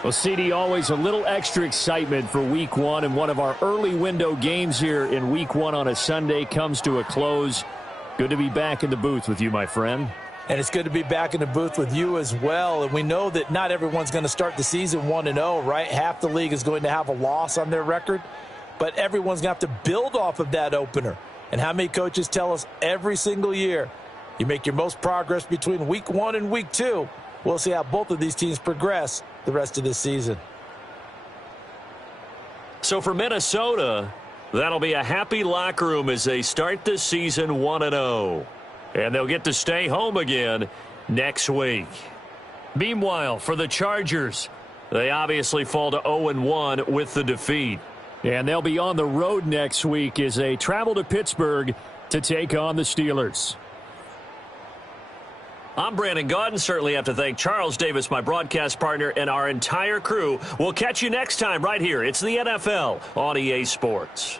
Well, CD, always a little extra excitement for Week 1, and one of our early window games here in Week 1 on a Sunday comes to a close. Good to be back in the booth with you, my friend. And it's good to be back in the booth with you as well. And we know that not everyone's going to start the season 1-0, right? Half the league is going to have a loss on their record. But everyone's going to have to build off of that opener. And how many coaches tell us every single year, you make your most progress between Week 1 and Week 2. We'll see how both of these teams progress the rest of this season. So for Minnesota, that'll be a happy locker room as they start the season 1-0. And they'll get to stay home again next week. Meanwhile, for the Chargers, they obviously fall to 0-1 with the defeat. And they'll be on the road next week as they travel to Pittsburgh to take on the Steelers. I'm Brandon Gaudin. Certainly have to thank Charles Davis, my broadcast partner, and our entire crew. We'll catch you next time right here. It's the NFL on EA Sports.